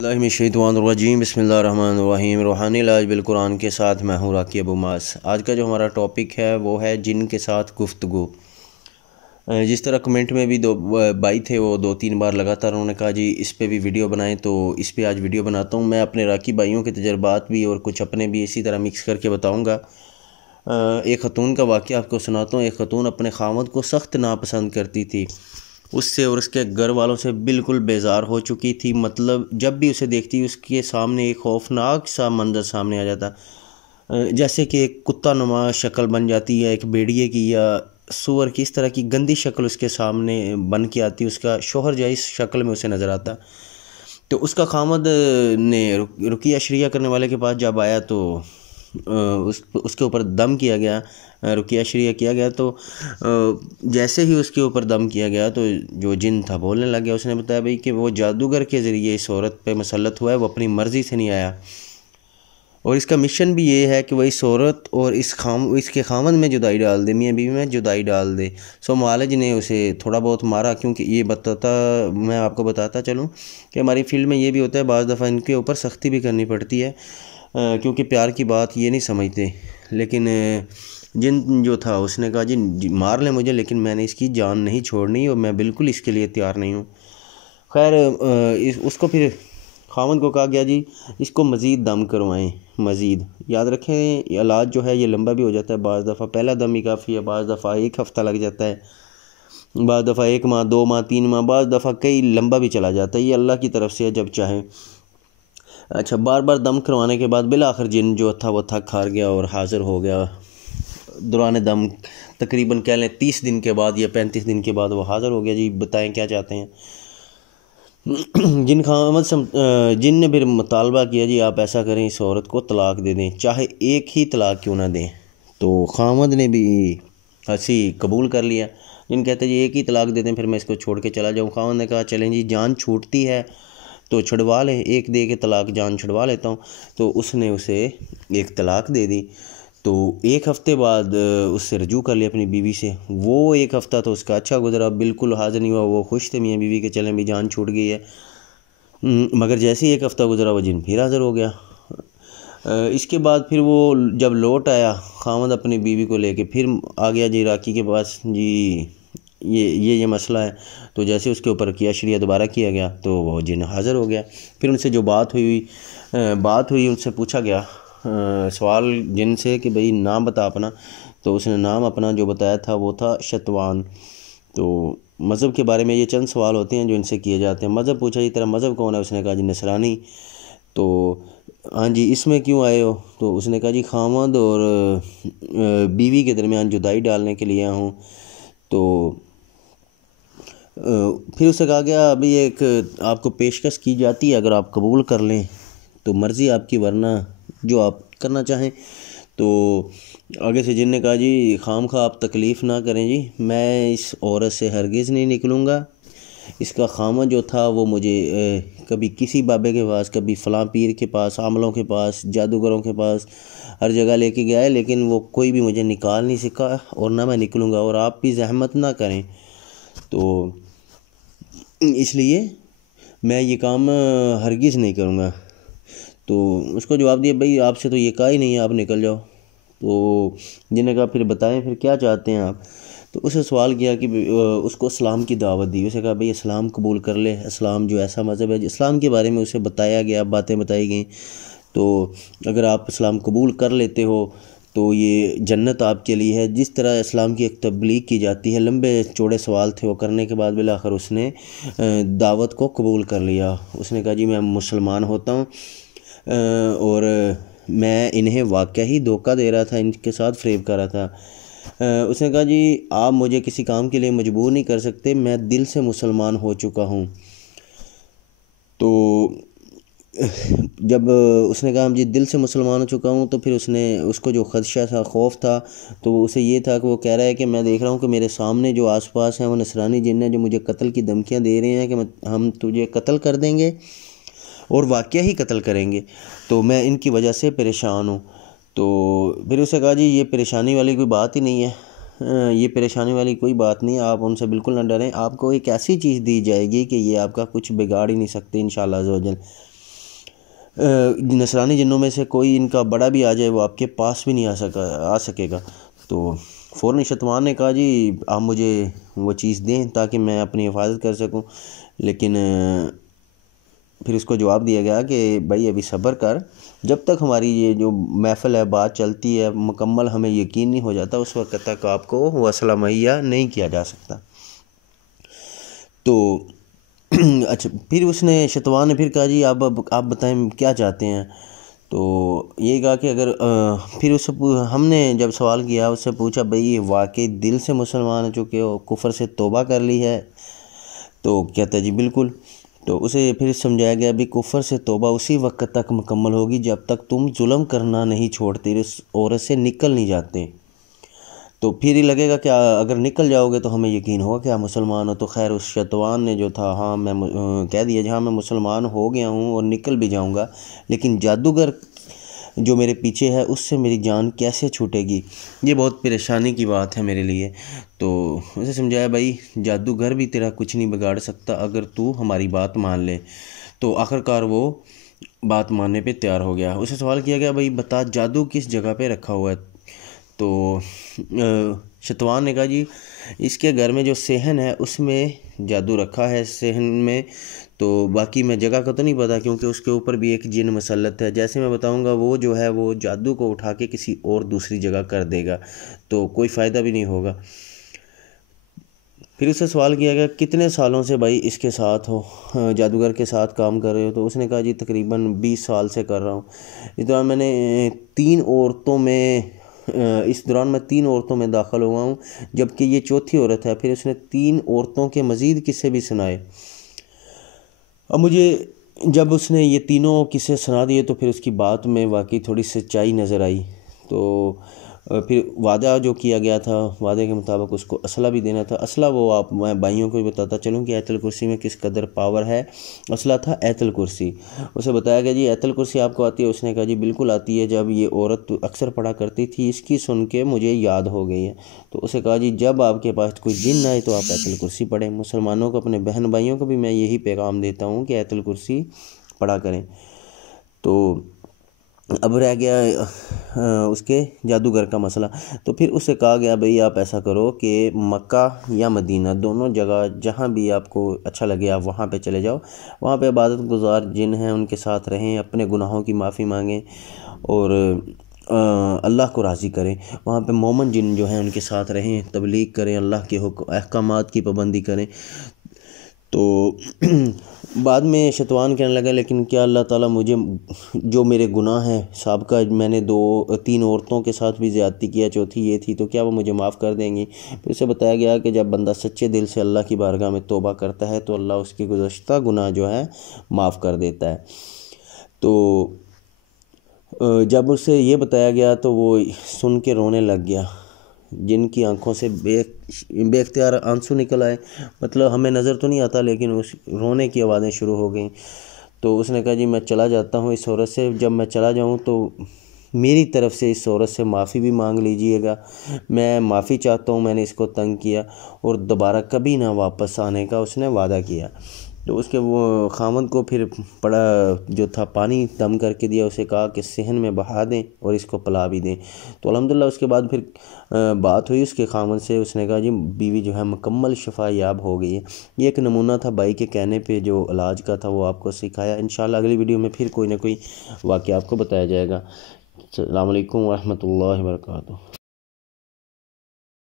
बिस्मिल्लाहिर्रहमानिर्रहीम बिस्मिल्लाहिर्रहमानिर्रहीम रूहानी इलाज बिलकुरान के साथ मैं हूँ राकी अबू मास। आज का जो हमारा टॉपिक है वो है जिन के साथ गुफ्तगू। जिस तरह कमेंट में भी दो भाई थे, वो 2-3 बार लगातार उन्होंने कहा जी इस पे भी वीडियो बनाएं, तो इस पे आज वीडियो बनाता हूँ। मैं अपने राकी भाइयों के तजर्बात भी और कुछ अपने भी इसी तरह मिक्स करके बताऊँगा। एक ख़तून का वाक़या आपको सुनाता हूँ। एक ख़तून अपने खामद को सख्त नापसंद करती थी, उससे और उसके घर वालों से बिल्कुल बेजार हो चुकी थी। मतलब जब भी उसे देखती उसके सामने एक खौफनाक सा मंजर सामने आ जाता, जैसे कि एक कुत्ता नुमा शक्ल बन जाती है एक भेड़िए की या सूअर की। इस तरह की गंदी शक्ल उसके सामने बन के आती, उसका शोहर जो है इस शक्ल में उसे नज़र आता। तो उसका खामद ने रुकिया शरिया करने वाले के पास जब आया तो उसके ऊपर दम किया गया, रुकिया शरिया किया गया। तो जैसे ही उसके ऊपर दम किया गया तो जो जिन था बोलने लग गया। उसने बताया भाई कि वो जादूगर के ज़रिए इस औरत पे मसल्लत हुआ है, वो अपनी मर्ज़ी से नहीं आया, और इसका मिशन भी ये है कि वह इस औरत और इसके खामन में जुदाई डाल दे, मियाँ बीवी में जुदाई डाल दे। सो मालिज ने उसे थोड़ा बहुत मारा, क्योंकि मैं आपको बताता चलूँ कि हमारी फील्ड में ये भी होता है, बाज़ दफ़ा इनके ऊपर सख्ती भी करनी पड़ती है, क्योंकि प्यार की बात ये नहीं समझते। लेकिन जिन जो था उसने कहा जी मार ले मुझे, लेकिन मैंने इसकी जान नहीं छोड़नी और मैं बिल्कुल इसके लिए तैयार नहीं हूँ। खैर उसको फिर खामद को कहा गया जी इसको मज़ीद दम करवाएं। मज़ीद याद रखें, इलाज जो है ये लंबा भी हो जाता है। बाज़ दफ़ा पहला दम ही काफ़ी है, बाज़ दफ़ा 1 हफ़्ता लग जाता है, बाज़ दफ़ा 1 माह, 2 माह, 3 माह, बाज़ दफ़ा कई लंबा भी चला जाता है। ये अल्लाह की तरफ से है, जब चाहे। अच्छा, बार बार दम करवाने के बाद बिल आखिर जिन जो था वो थक हार गया और हाज़िर हो गया। दौरान दम तकरीबन कह लें 30 दिन के बाद या 35 दिन के बाद वो हाज़िर हो गया। जी बताएं क्या चाहते हैं। जिन ने फिर मुतालबा किया जी आप ऐसा करें, इस औरत को तलाक दे दें, चाहे एक ही तलाक क्यों ना दें। तो खामद ने भी हंसी कबूल कर लिया। जिन कहते जी एक ही तलाक दे दें, फिर मैं इसको छोड़ के चला जाऊँ। खामद ने कहा चलें जी, जान छूटती है तो छुड़वा लें, एक दे के तलाक जान छुड़वा लेता हूँ। तो उसने उसे एक तलाक दे दी। तो 1 हफ़्ते बाद उससे रजू कर लिया अपनी बीवी से। वो 1 हफ़्ता तो उसका अच्छा गुजरा, बिल्कुल हाज़िर नहीं हुआ, वो खुश थे मियाँ बीवी के चलें भी जान छूट गई है। मगर जैसे ही 1 हफ़्ता गुजरा वो जिन फिर हाज़िर हो गया। इसके बाद फिर वो जब लौट आया खामद अपनी बीवी को लेके, फिर आ गया जी राकी के पास, जी ये मसला है। तो जैसे उसके ऊपर किया शरिया दोबारा किया गया तो वो जिन हाज़िर हो गया। फिर उनसे जो बात हुई उनसे पूछा गया सवाल जिन से कि भाई नाम बता अपना। तो उसने नाम अपना जो बताया था वो था शतवान। तो मज़हब के बारे में ये चंद सवाल होते हैं जो इनसे किए जाते हैं। मज़हब पूछा जी तेरा मज़हब कौन है, उसने कहा जी नसरानी। तो हाँ जी इसमें क्यों आए हो, तो उसने कहा जी खामद और बीवी के दरमियान जुदाई डालने के लिए आया हूँ। तो फिर उसे कहा गया अभी एक आपको पेशकश की जाती है, अगर आप कबूल कर लें तो मर्ज़ी आपकी, वरना जो आप करना चाहें। तो आगे से जिन ने कहा जी खाम खा आप तकलीफ़ ना करें जी, मैं इस औरत से हरगिज़ नहीं निकलूँगा। इसका खामा जो था वो मुझे कभी किसी बाबे के पास, कभी फ़लाँ पीर के पास, आमलों के पास, जादूगरों के पास, हर जगह लेके गया है, लेकिन वो कोई भी मुझे निकाल नहीं सका और ना मैं निकलूँगा, और आप भी ज़हमत ना करें। तो इसलिए मैं ये काम हरगिज़ नहीं करूँगा। तो उसको जवाब दिया भाई आपसे तो ये कहा ही नहीं है, आप निकल जाओ। तो जिन्हें कहा फिर बताएं फिर क्या चाहते हैं आप। तो उसे सवाल किया कि उसको इस्लाम की दावत दी। उसे कहा भाई इस्लाम कबूल कर ले, इस्लाम जो ऐसा मज़हब है, इस्लाम के बारे में उसे बताया गया, बातें बताई गई। तो अगर आप इस्लाम कबूल कर लेते हो तो ये जन्नत आपके लिए है। जिस तरह इस्लाम की एक तबलीग की जाती है, लंबे चौड़े सवाल थे। वो करने के बाद बिल आखिर उसने दावत को कबूल कर लिया। उसने कहा जी मैं मुसलमान होता हूँ और मैं इन्हें वाकई ही धोखा दे रहा था, इनके साथ फ़रेब कर रहा था। उसने कहा जी आप मुझे किसी काम के लिए मजबूर नहीं कर सकते, मैं दिल से मुसलमान हो चुका हूँ। तो जब उसने कहा जी दिल से मुसलमान हो चुका हूँ, तो फिर उसको जो ख़दशा था, खौफ था, तो उसे ये था कि वो कह रहा है कि मैं देख रहा हूँ कि मेरे सामने जो आसपास हैं वो नसरानी जिन हैं जो मुझे कत्ल की धमकियाँ दे रहे हैं कि हम तुझे कत्ल कर देंगे और वाकया ही कत्ल करेंगे। तो मैं इनकी वजह से परेशान हूँ। तो फिर उसे कहा जी ये परेशानी वाली कोई बात ही नहीं है, ये परेशानी वाली कोई बात नहीं है, आप उनसे बिल्कुल ना डरें। आपको एक ऐसी चीज़ दी जाएगी कि ये आपका कुछ बिगाड़ ही नहीं सकते इंशाअल्लाह अज़्ज़ व जल। नसरानी जिन्नों में से कोई इनका बड़ा भी आ जाए वो आपके पास भी नहीं आ सकेगा। तो फ़ौरन शैतान ने कहा जी आप मुझे वो चीज़ दें ताकि मैं अपनी हिफाजत कर सकूं। लेकिन फिर उसको जवाब दिया गया कि भाई अभी सब्र कर, जब तक हमारी ये जो महफ़िल है बात चलती है मुकम्मल हमें यकीन नहीं हो जाता उस वक्त तक आपको वो असला मुहैया नहीं किया जा सकता। तो अच्छा, फिर उसने शैतान ने फिर कहा जी अब आप बताएं क्या चाहते हैं। तो ये कहा कि अगर फिर उससे हमने जब सवाल किया उससे पूछा भाई वाकई दिल से मुसलमान हो चुके हो, कुफर से तौबा कर ली है? तो कहता है जी बिल्कुल। तो उसे फिर समझाया गया भी कुफर से तौबा उसी वक्त तक मुकम्मल होगी जब तक तुम जुल्म करना नहीं छोड़ते, उस औरत से निकल नहीं जाते। तो फिर ही लगेगा कि अगर निकल जाओगे तो हमें यकीन होगा कि आप मुसलमान हो। तो खैर उस शैतान ने जो था हाँ मैं कह दिया जहाँ मैं मुसलमान हो गया हूँ और निकल भी जाऊँगा, लेकिन जादूगर जो मेरे पीछे है उससे मेरी जान कैसे छूटेगी, ये बहुत परेशानी की बात है मेरे लिए। तो उसे समझाया भाई जादूगर भी तेरा कुछ नहीं बिगाड़ सकता अगर तू हमारी बात मान ले। तो आखिरकार वो बात मानने पे तैयार हो गया। उसे सवाल किया गया भाई बता जादू किस जगह पे रखा हुआ है। तो शैतान ने कहा जी इसके घर में जो सेहन है उसमें जादू रखा है सेहन में, तो बाकी मैं जगह का तो नहीं पता क्योंकि उसके ऊपर भी एक जिन मुसल्लत है, जैसे मैं बताऊंगा वो जो है वो जादू को उठा के किसी और दूसरी जगह कर देगा तो कोई फ़ायदा भी नहीं होगा। फिर उससे सवाल किया गया कितने सालों से भाई इसके साथ हो, जादूगर के साथ काम कर रहे हो। तो उसने कहा जी तकरीबन 20 साल से कर रहा हूँ। इस दौरान मैंने इस दौरान मैं 3 औरतों में दाखिल हुआ हूँ जबकि ये चौथी औरत है। फिर उसने 3 औरतों के मज़ीद किस्से भी सुनाए। अब मुझे जब उसने ये तीनों किस्से सुना दिए तो फिर उसकी बात में वाकई थोड़ी सच्चाई नज़र आई। तो फिर वादा जो किया गया था वादे के मुताबिक उसको असला भी देना था। असला वो आप मैं भाइयों को भी बताता चलूँ कि आयतुल कुर्सी में किस कदर पावर है। असला था आयतुल कुर्सी। उसे बताया गया जी आयतुल कुर्सी आपको आती है? उसने कहा जी बिल्कुल आती है, जब ये औरत अक्सर पढ़ा करती थी इसकी सुन के मुझे याद हो गई है। तो उसे कहा जी जब आपके पास कोई जिन आए तो आप आयतुल कुर्सी पढ़ें। मुसलमानों को अपने बहन भाइयों को भी मैं यही पैगाम देता हूँ कि आयतुल कुर्सी पढ़ा करें। तो अब रह गया उसके जादूगर का मसला। तो फिर उसे कहा गया भाई आप ऐसा करो कि मक्का या मदीना दोनों जगह जहाँ भी आपको अच्छा लगे आप वहाँ पे चले जाओ, वहाँ पे इबादत गुजार जिन हैं उनके साथ रहें, अपने गुनाहों की माफ़ी मांगें और अल्लाह को राज़ी करें। वहाँ पे मोमन जिन जो हैं उनके साथ रहें, तबलीग करें, अल्लाह के अहकामात की पाबंदी करें। तो बाद में शैतान कहने लगा लेकिन क्या अल्लाह ताला मुझे जो मेरे गुनाह हैं साबका मैंने 2-3 औरतों के साथ भी ज़्यादती किया, चौथी ये थी, तो क्या वो मुझे माफ़ कर देंगी? फिर उसे बताया गया कि जब बंदा सच्चे दिल से अल्लाह की बारगाह में तौबा करता है तो अल्लाह उसकी गुज़श्ता गुनाह जो है माफ़ कर देता है। तो जब उसे ये बताया गया तो वो सुन के रोने लग गया, जिनकी आंखों से बेख्तियार आंसू निकल आए। मतलब हमें नज़र तो नहीं आता लेकिन उस रोने की आवाज़ें शुरू हो गई। तो उसने कहा जी मैं चला जाता हूँ इस औरत से, जब मैं चला जाऊँ तो मेरी तरफ़ से इस औरत से माफ़ी भी मांग लीजिएगा। मैं माफ़ी चाहता हूँ मैंने इसको तंग किया और दोबारा कभी ना वापस आने का उसने वादा किया। तो उसके वो खामद को फिर पड़ा जो था पानी दम करके दिया, उसे कहा कि सेहन में बहा दें और इसको पिला भी दें। तो अल्हम्दुलिल्लाह उसके बाद फिर बात हुई उसके खामद से, उसने कहा जी बीवी जो है मुकम्मल शफा याब हो गई है। ये एक नमूना था भाई के कहने पे जो इलाज का था वो आपको सिखाया। इंशाल्लाह अगली वीडियो में फिर कोई ना कोई वाक़या आपको बताया जाएगा। अस्सलाम वालेकुम व रहमतुल्लाहि व बरकातुहू।